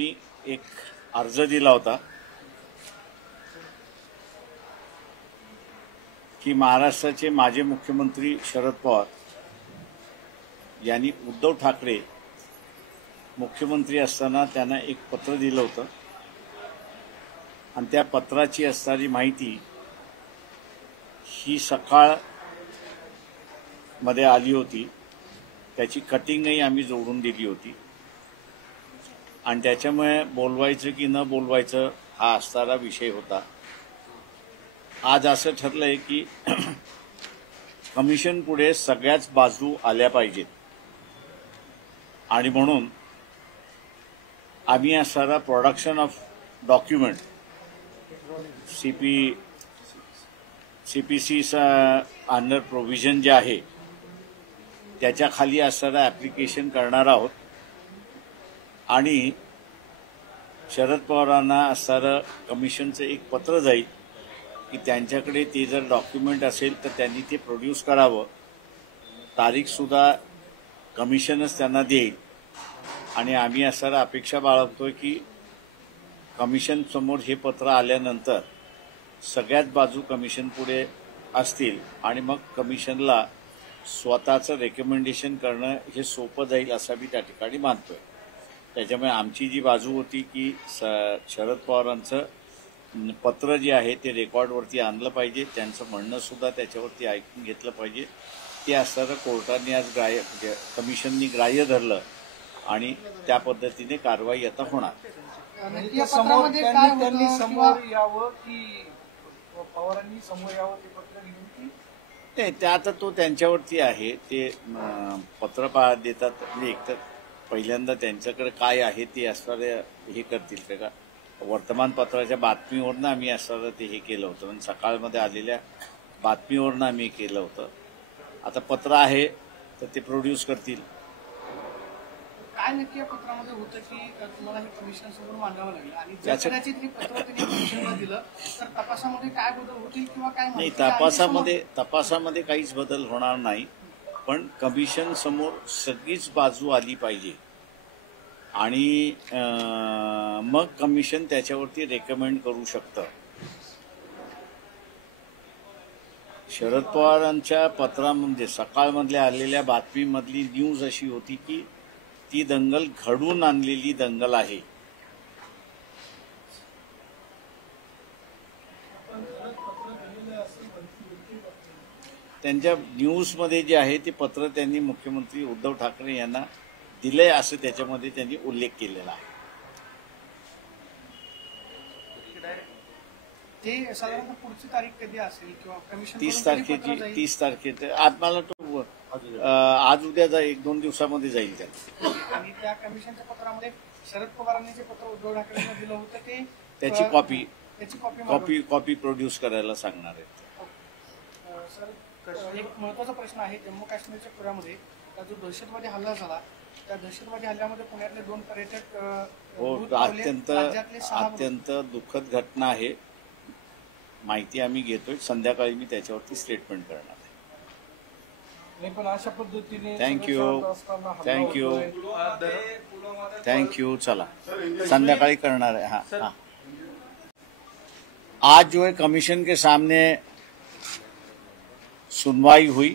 मी एक अर्ज दिला होता की महाराष्ट्राचे माजी मुख्यमंत्री शरद पवार यांनी उद्धव ठाकरे मुख्यमंत्री असताना त्यांना एक पत्र दिलं होतं आणि त्या पत्राची असणारी माहिती ही सकाळ मध्ये आली होती। त्याची कटिंगही आम्ही जोडून दिली होती आणि त्याच्यामुळे बोलवायचं की न बोलवायचं हा असणारा विषय होता। आज असं ठरलंय की कमिशन पुढे सगळ्याच बाजू आल्या पाहिजेत आणि म्हणून आम्ही असणारा प्रोडक्शन ऑफ डॉक्युमेंट सीपीसीचा अंडर प्रोव्हिजन जे आहे त्याच्या खाली असणारा ॲप्लिकेशन करणार आहोत आणि शरद पवारांना असणारं कमिशनचं एक पत्र जाईल की त्यांच्याकडे ते जर डॉक्युमेंट असेल तर त्यांनी ते प्रोड्यूस करावं। तारीखसुद्धा कमिशनच त्यांना देईल आणि आम्ही असणारं अपेक्षा बाळगतोय की कमिशन समोर हे पत्र आल्यानंतर सगळ्याच बाजू कमिशन पुढे असतील आणि मग कमिशनला स्वतःचं रेकमेंडेशन करणं हे सोपं जाईल असं मी त्या ठिकाणी मानतोय। त्याच्यामुळे आमची जी बाजू होती की शरद पवारांचं पत्र जे आहे ते रेकॉर्डवरती आणलं पाहिजे, त्यांचं म्हणणं सुद्धा त्याच्यावरती ऐकून घेतलं पाहिजे। ते असताना कोर्टाने आज कमिशननी ग्राह्य धरलं आणि त्या पद्धतीने कारवाई आता होणार। त्यांनी समोर यावं की पवारांनी समोर यावं ते पत्र घेऊन की नाही, ते आता तो त्यांच्यावरती आहे। ते पत्र देतात म्हणजे एकतर पहिल्यांदा त्यांच्याकडे काय आहे ते असणारे हे करतील का वर्तमानपत्राच्या बातमीवरनं आम्ही असणारं ते हे केलं होतं म्हणजे सकाळमध्ये आलेल्या बातमीवरनं आम्ही केलं होतं। आता पत्र आहे तर ते प्रोड्यूस करतील। काय नक्की या पत्रामध्ये होतं की तुम्हाला हे कमिशन समोर मांडावं लागेल आणि जर कदाचित हे पत्र त्यांनी कमिशनला दिलं तर तपासामध्ये काय बदल होतील किंवा काय नाही, तपासामध्ये काहीच बदल होणार नाही, पण कमिशन समोर सगळीच बाजू आली पाहिजे आणि मग कमिशन त्याच्यावरती रेकमेंड करू शकतं। शरद पवारांच्या पत्रामध्ये सकाळमधल्या आलेल्या बातमीमधली न्यूज अशी होती की ती दंगल घडवून आणलेली दंगल आहे। त्यांच्या न्यूजमध्ये जे आहे ते पत्र त्यांनी मुख्यमंत्री उद्धव ठाकरे यांना दिलंय असं त्याच्यामध्ये त्यांनी उल्लेख केलेला आहे। ते साधारणतः पुढची तारीख कधी असेल किंवा कमिशन 30 तारखेचं आज मला तो आज उद्या 1-2 दिवसामध्ये जाईल त्या आणि त्या कमिशनच्या पत्रामध्ये शरद पवारांनी जे पत्र उद्धव ठाकरेंना दिलं होतं ते त्याची कॉपी प्रोड्यूस करायला सांगणार आहेत। सर, एक महत्त्वाचा प्रश्न आहे, जम्मू काश्मीरच्या खोऱ्यामध्ये जो दहशतवादी हल्ला झाला त्या दहशतवादी हल्ल्यामध्ये पुण्यातले 2 पर्यटक अत्यंत दुःखद घटना आहे। माहिती आम्ही घेतोय, संध्याकाळी मी त्याच्यावरती स्टेटमेंट करणार आहे। पण अशा पद्धतीने थँक्यू चला संध्याकाळी करणार है। हाँ, आज जो है कमीशन के सामने सुनवाई हुई।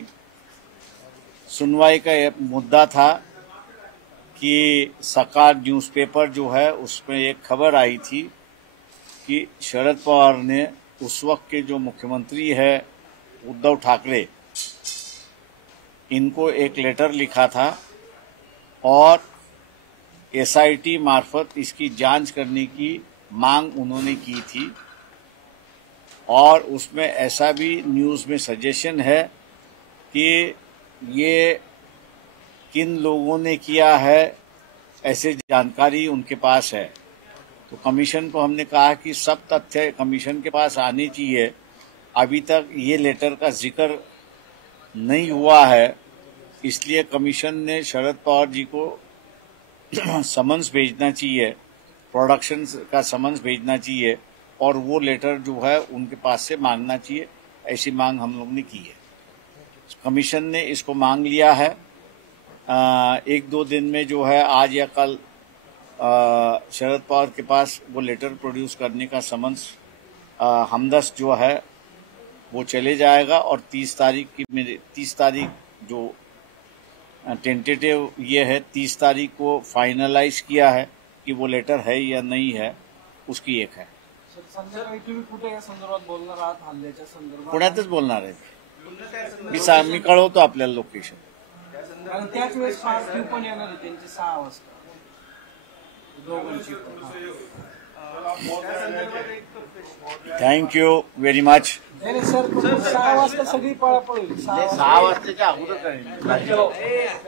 सुनवाई का एक मुद्दा था कि सकाळ न्यूज़पेपर जो है उसमें एक खबर आई थी कि शरद पवार ने उस वक्त के जो मुख्यमंत्री है उद्धव ठाकरे इनको एक लेटर लिखा था और एसआईटी मार्फत इसकी जांच करने की मांग उन्होंने की थी और उसमें ऐसा भी न्यूज़ में सजेशन है कि ये किन लोगों ने किया है ऐसे जानकारी उनके पास है। तो कमीशन को हमने कहा कि सब तथ्य कमीशन के पास आने चाहिए। अभी तक ये लेटर का जिक्र नहीं हुआ है, इसलिए कमीशन ने शरद पवार जी को समन्स भेजना चाहिए, प्रोडक्शन का समन्स भेजना चाहिए और वो लेटर जो है उनके पास से मांगना चाहिए। ऐसी मांग हम लोग ने की है। कमीशन ने इसको मांग लिया है। 1-2 दिन में जो है आज या कल शरद पवार के पास वो लेटर प्रोड्यूस करने का समन्स हमदस्त जो है वो चले जाएगा और 30 तारीख जो टेंटेटिव ये है, 30 तारीख को फाइनलाइज किया है कि वो लेटर है या नाही है, उसकी एक है. संध्याकाळी तुम्ही कुठे या संदर्भात बोलणार आहात? हल्ल्याच्या संदर्भात पुण्यातच बोलणार आहे. मी कळवतो आपल्याला लोकेशन. आणि त्याच वेळेस पार्थिव पण येणार आहे त्यांची 6 वाजता दोघांची. Thank you very much. नाही सर, 6 वाजता सगळी पळापळ होईल. 6 वाजताच्या अगोदर करेल.